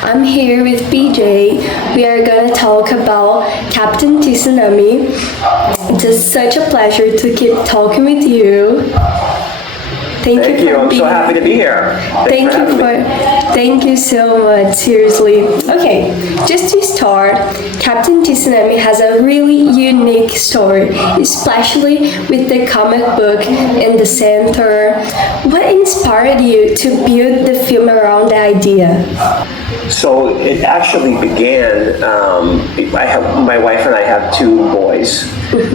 I'm here with BJ. We are gonna talk about Captain Tsunami. It's just such a pleasure to keep talking with you. Thank you. I'm so happy to be here. Thank you so much. Seriously. Okay, just to start, Captain Tsunami has a really unique story, especially with the comic book in the center. What inspired you to build the film around the idea? So it actually began. My wife and I have two boys,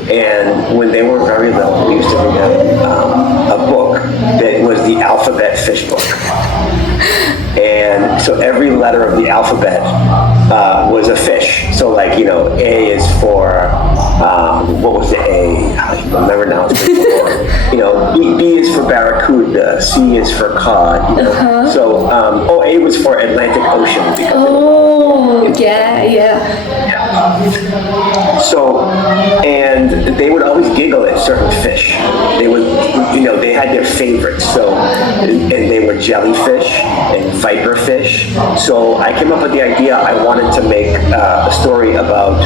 and when they were very little, we used to read a book that was the alphabet fish book. And so every letter of the alphabet was a fish. So like, A is for, what was the A? I don't remember now. B is for barracuda, C is for cod. So, A was for Atlantic Ocean. Yeah. So, and they would always giggle at certain fish. They would, they had their favorites. So, and they were jellyfish and viperfish. So I came up with the idea. I wanted to make a story about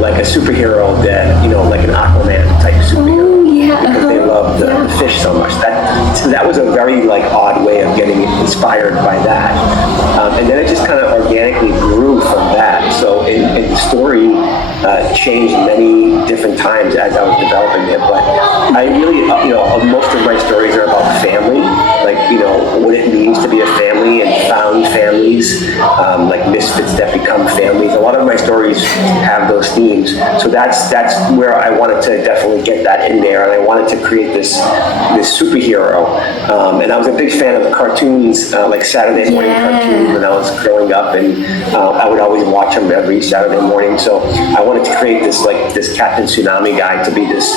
like a superhero that, like an Aquaman type superhero. Because they loved the fish so much. That was a very odd way of getting inspired by that. And then it just kind of organically grew from that. So and the story changed many different times as I was developing it. But I really, most of my stories are about family, what it means to be a family and found families, like misfits that become families. A lot of my stories have those themes. So that's where I wanted to definitely get that in there. And I wanted to create this superhero. And I was a big fan of cartoons, like Saturday morning cartoons when I was growing up, and I would always watch them every Saturday morning. So I wanted to create this Captain Tsunami guy to be this,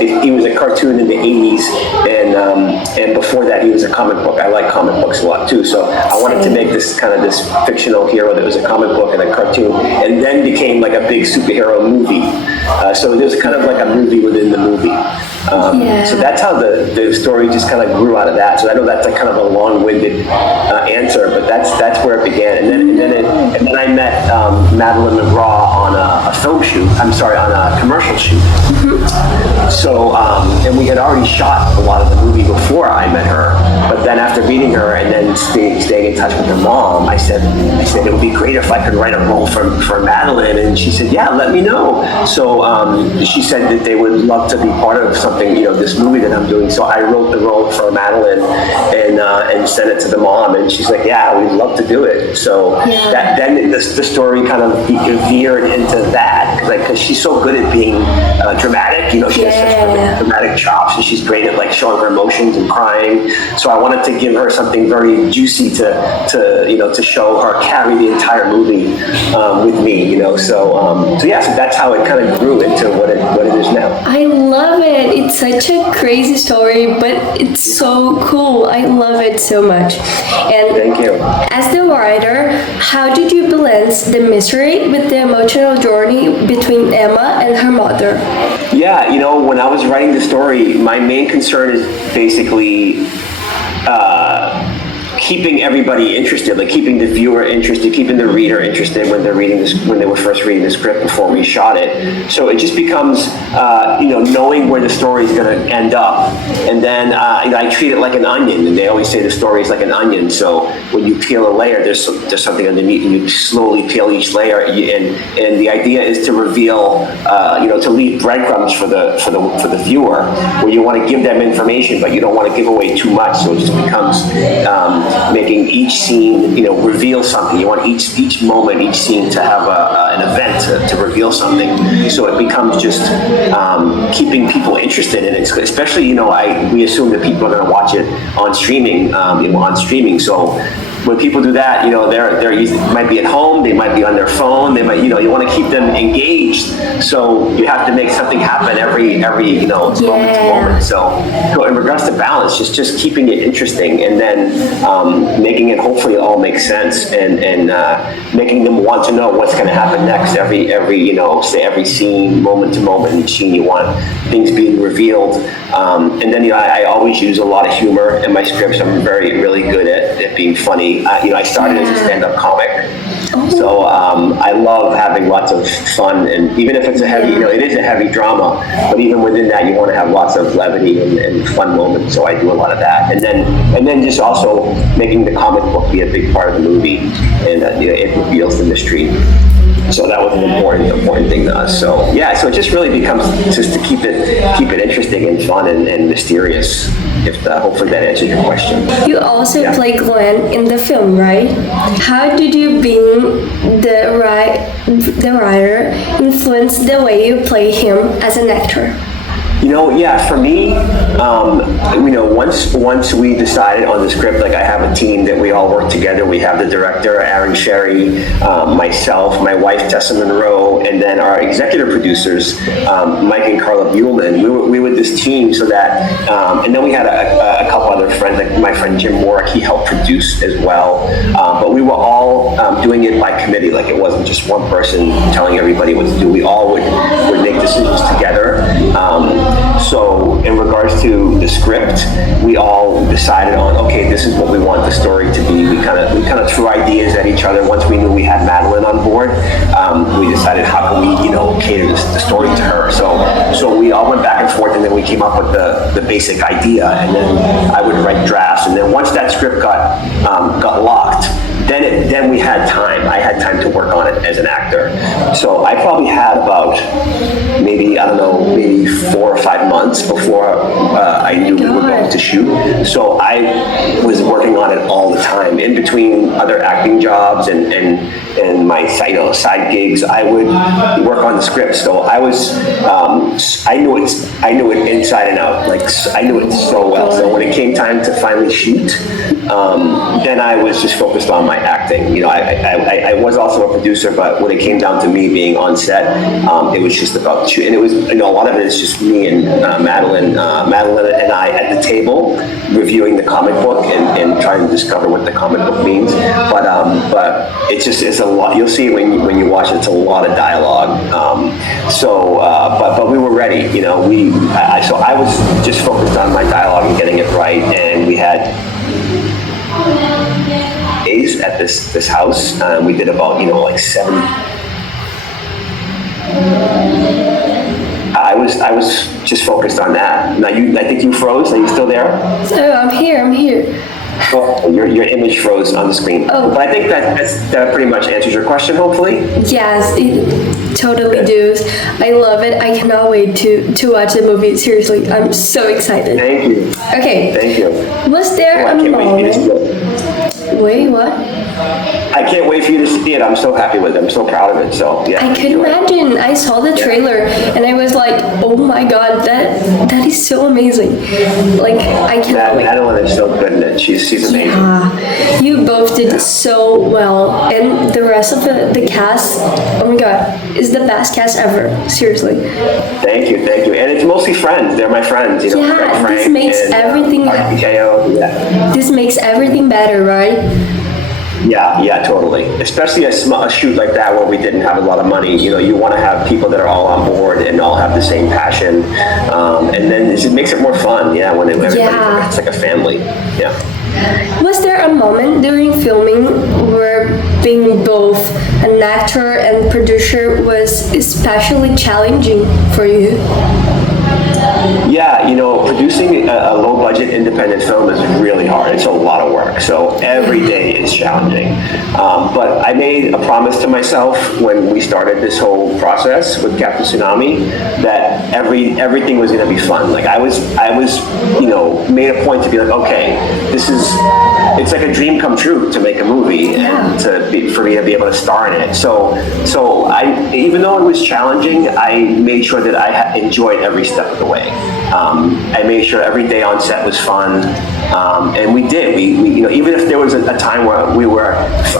he was a cartoon in the 80s, and before that he was a comic book. I like comic books a lot too. So I wanted to make this kind of this fictional hero that was a comic book and a cartoon, and then became like a big superhero movie. So it was kind of like a movie within the movie. So that's how the story just kind of grew out of that. So I know that's kind of a long-winded answer, but that's where it began. And then I met Madeline McGraw on a film shoot. I'm sorry, on a commercial shoot. So and we had already shot a lot of the movie before I met her. But then after meeting her and then staying in touch with her mom, I said it would be great if I could write a role for Madeline. And she said, yeah, let me know. So she said that they would love to be part of something, this movie that I'm doing. So I wrote the role for Madeline and sent it to the mom. And she's like, yeah, we'd love to do it. So then the story kind of veered into that because she's so good at being dramatic. She has such dramatic chops, and she's great at showing her emotions and crying. So I wanted to give her something very juicy to show her carry the entire movie with me. So that's how it kind of grew into what it is now. I love it. It's such a crazy story, but it's so cool. I love it so much. And thank you. As the writer, how did you balance the mystery with the emotional journey between Emma and her mother? Yeah, when I was writing the story, my main concern is basically keeping everybody interested, keeping the viewer interested, keeping the reader interested when they were first reading the script before we shot it. So it just becomes, knowing where the story is going to end up. And then, I treat it like an onion, and they always say the story is like an onion. So when you peel a layer, there's something underneath, and you slowly peel each layer. And the idea is to reveal, to leave breadcrumbs for the viewer, where you want to give them information, but you don't want to give away too much. So it just becomes making each scene, reveal something. You want each moment, each scene to have an event to reveal something. So it becomes just keeping people interested in it. Especially, we assume that people are going to watch it on streaming. So when people do that, they're might be at home, they might be on their phone, they might, you want to keep them engaged. So you have to make something happen every moment to moment. So in regards to balance, just keeping it interesting, and then making it hopefully all make sense, and making them want to know what's going to happen next. Every scene, moment to moment, each scene, you want things being revealed. And then, I always use a lot of humor in my scripts. I'm really good at being funny. I started as a stand-up comic. So I love having lots of fun, and even if it's a heavy, it is a heavy drama, but even within that, you want to have lots of levity and fun moments. So I do a lot of that, and then just also making the comic book be a big part of the movie, and it reveals the mystery. So that was an important thing to us. So so it just really becomes just to keep it interesting and fun and mysterious. If hopefully that answers your question. You also play Glenn in the film, right? How did you, being the writer, influence the way you play him as an actor? For me, once we decided on the script, like I have a team that we all work together. We have the director, Aaron Sherry, myself, my wife, Tessa Monroe, and then our executive producers, Mike and Carla Buellman. We were this team so that, and then we had a couple other friends, like my friend Jim Warwick, he helped produce as well. But we were all doing it by committee, like it wasn't just one person telling everybody what to do. We all would make decisions together. So in regards to the script, we all decided on, okay, this is what we want the story to be. We kind of threw ideas at each other. Once we knew we had Madeline on board, we decided how can we, cater the story to her. So we all went back and forth, and then we came up with the basic idea, and then I would write drafts. And then once that script got locked, then we had time. I had time to work on it as an actor. So I probably had about maybe 4 or 5 months before I knew we were going to shoot. So I was working on it all the time. In between other acting jobs and my side gigs, I would work on the script. So I knew it inside and out. Like I knew it so well. So when it came time to finally shoot, then I was just focused on my acting. I was also a producer, but when it came down to me being on set, it was just about shoot. And it was, a lot of it is just me and Madeline and I at the table reviewing the comic book and trying to discover what the comic book means. But it's a lot. You'll see when you watch it, it's a lot of dialogue. But we were ready. So I was just focused on my dialogue and getting it right, and we had days at this house. We did about like 7. I was just focused on that. Now I think you froze. Are you still there? Oh, I'm here. Oh, your image froze on the screen. Oh. But I think that pretty much answers your question, hopefully. Yes, it totally does. I love it. I cannot wait to watch the movie. Seriously, I'm so excited. Thank you. Okay. Thank you. Was there a moment? Wait, what? I can't wait for you to see it. I'm so happy with it. I'm so proud of it. So yeah. I could imagine. I saw the trailer and I was like, oh my god, that is so amazing. Like I cannot wait. Madeline is so good in it. She's amazing. Yeah, you both did so well, and the rest of the cast, oh my god, is the best cast ever. Seriously. Thank you, and it's mostly friends. They're my friends. Yeah, Frank this makes everything. Yeah. This makes everything better, right? Yeah, totally. Especially a shoot like that where we didn't have a lot of money. You want to have people that are all on board and all have the same passion, and then it just makes it more fun. Yeah, when it's like a family. Yeah. Was there a moment during filming where being both an actor and producer was especially challenging for you? Yeah, producing a low-budget independent film is really hard. It's a lot of work, so every day is challenging. But I made a promise to myself when we started this whole process with Capitão Tsunami that everything was going to be fun. Like I was, made a point to be like, okay, it's like a dream come true to make a movie and for me to be able to star in it. So I, even though it was challenging, I made sure that I enjoyed every step of the way. I made sure every day on set was fun, and we did. We even if there was a time where we were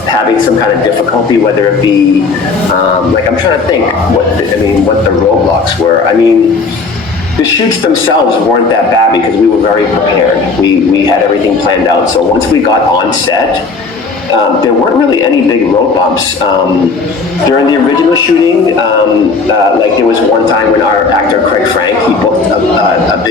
having some kind of difficulty, whether it be like I'm trying to think what the roadblocks were. The shoots themselves weren't that bad because we were very prepared. We had everything planned out. So once we got on set, there weren't really any big road bumps. During the original shooting, like there was one time when our actor Craig Frank, he booked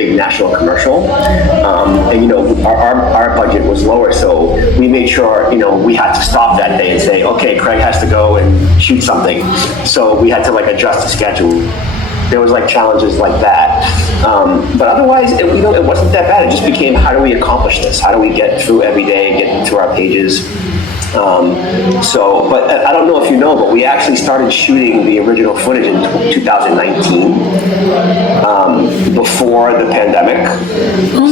big national commercial. And, you know, our budget was lower, so we made sure, you know, we had to stop that day and say, okay, Craig has to go and shoot something. So we had to like adjust the schedule. There was like challenges like that. But otherwise, it wasn't that bad. It just became, how do we accomplish this? How do we get through every day, get through our pages? But I don't know if you know, but we actually started shooting the original footage in 2019, before the pandemic.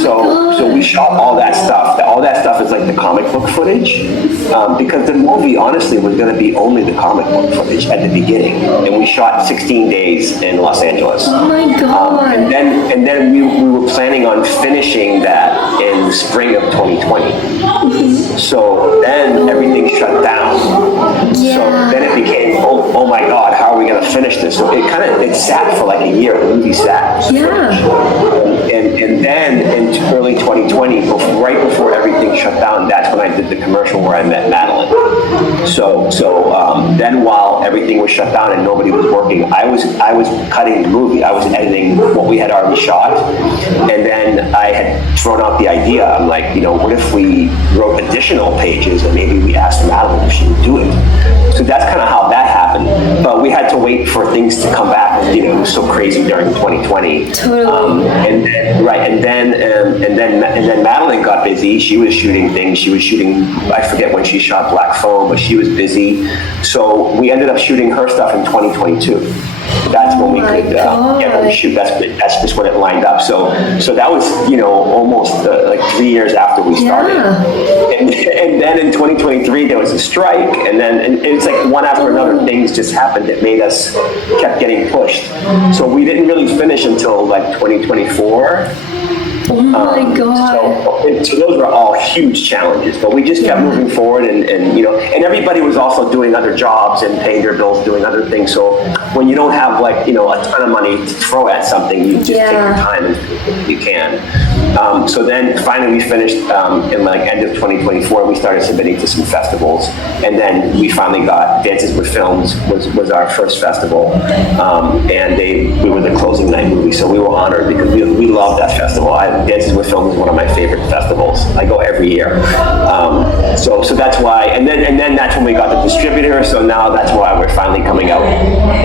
So we shot all that stuff. All that stuff is like the comic book footage, because the movie honestly was going to be only the comic book footage at the beginning, and we shot 16 days in Los Angeles. Oh my God! And then we were planning on finishing that in the spring of 2020. So then everything shut down. Yeah. So then it became, oh my God, how are we going to finish this? So it sat for like a year. The movie sat. Yeah. And then in early 2020, right before everything shut down, that's when I did the commercial where I met Madeline. So then while everything was shut down and nobody was working, I was cutting the movie. I was editing what we had already shot. And then I had thrown out the idea. I'm like, you know, what if we wrote additional pages and maybe we asked Madeline if she would do it? So that's kind of how that happened. But we had to wait for things to come back. You know, it was so crazy during 2020. Totally. And then Madeline got busy. She was shooting things. She was shooting, I forget when she shot Black Phone, but she was busy. So we ended up shooting her stuff in 2022. That's when we could get her shoot. That's just when it lined up. So that was, you know, almost like 3 years after we started. Yeah. And then in 2023 there was a strike, and it's like one after another things just happened that made us kept getting pushed. So we didn't really finish until like 2024. Oh my God. So those were all huge challenges, but we just kept moving forward, and you know, and everybody was also doing other jobs and paying their bills, doing other things. So when you don't have like, you know, a ton of money to throw at something, you just take your time and you can. So then finally we finished in like end of 2024. We started submitting to some festivals, and then we finally got Dances with Films was our first festival, and we were the closing night movie. So we were honored because we love that festival. Dances with Films is one of my favorite festivals. I go every year. So that's why, and then that's when we got the distributor. So now that's why we're finally coming out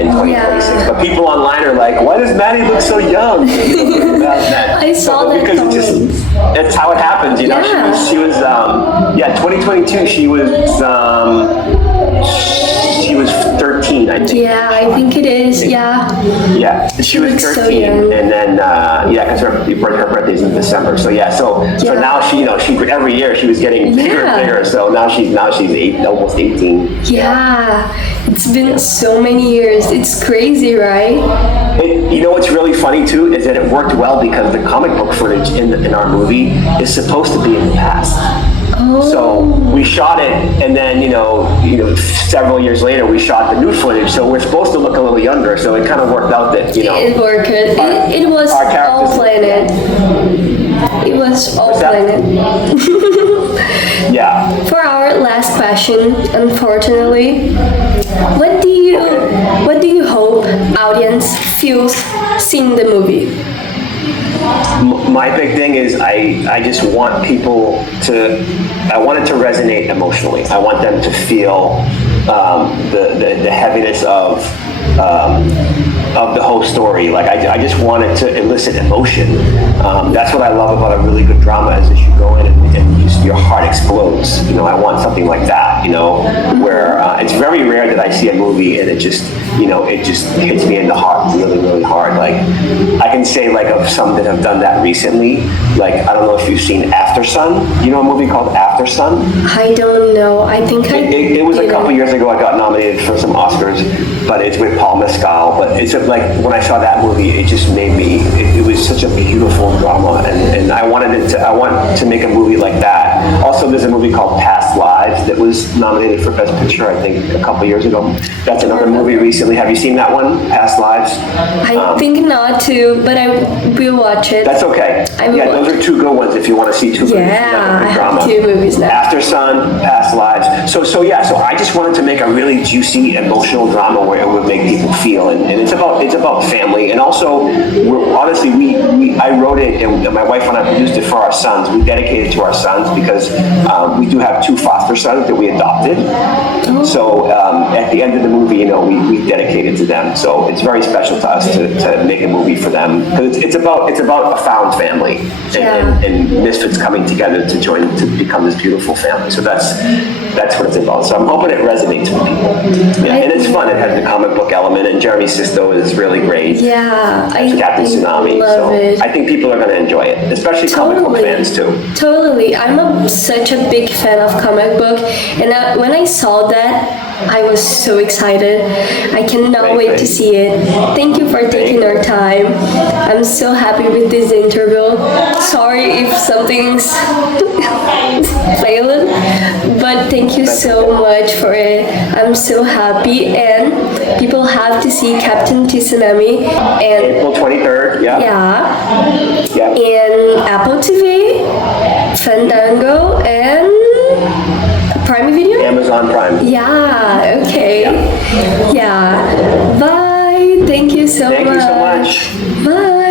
in 2026. But people online are like, why does Maddie look so young? I saw that because that's how it happens, you know. Yeah. She was 2022. She was 13, I think. Yeah, I think it is. Yeah. She was 13, so young. and then because her birthday's in December. So now she every year she was getting bigger and bigger. So now she's almost 18. Yeah, it's been so many years. It's crazy, right? You know what's really funny too is that it worked well because the comic book footage in our movie is supposed to be in the past. So we shot it, and then you know, several years later we shot the new footage. So we're supposed to look a little younger. So it kind of worked out that it worked. It was all planned. It was all planned. Yeah. For our last question, unfortunately, what do you hope audience feels seeing the movie? My big thing is I just want people I want it to resonate emotionally. I want them to feel the heaviness of the whole story. Like I just want it to elicit emotion. That's what I love about a really good drama is that you go in and your heart explodes. I want something like that, where it's very rare that I see a movie and it just hits me in the heart really, really hard. Like I can say like of some that have done that recently, like I don't know if you've seen After Sun. You know a movie called After Sun? I don't know. I think it was a couple years ago. I got nominated for some Oscars, but it's with Paul Mescal. But it's like when I saw that movie, it just made me. It was such a beautiful drama, and I want to make a movie like that Also, there's a movie called Past Lives that was nominated for Best Picture, I think, a couple years ago. That's another movie recently. Have you seen that one, Past Lives? I think not too, but I will watch it. That's okay. Yeah, those are two good ones if you want to see two movies. Yeah, like I drama. have 2 movies now. After Sun, Past Lives. So I just wanted to make a really juicy, emotional drama where it would make people feel, and it's about family, and also, honestly, I wrote it, and my wife and I produced it for our sons. We dedicated it to our sons because we do have 2 foster sons that we adopted. So at the end of the movie, we dedicated to them. So it's very special to us to make a movie for them, because it's about a found family and misfits coming together to become this beautiful family. So that's what it's about. So I'm hoping it resonates with people. Yeah, and it's fun. It has the comic book element, and Jeremy Sisto is really great. Yeah, Captain Tsunami. Love it. I think people are going to enjoy it, especially comic book fans too. Totally. I'm such a big fan of comic book, and when I saw that, I was so excited. I cannot wait to see it. Thank you for taking our time. I'm so happy with this interview. Sorry if something's failing, but thank you so much for it. I'm so happy, and people have to see Captain Tsunami and April 23rd. Yeah. In Apple TV, Fandango, and Prime Video? Amazon Prime. Yeah, okay. Yeah. Bye. Thank you so much. Thank you so much. Bye.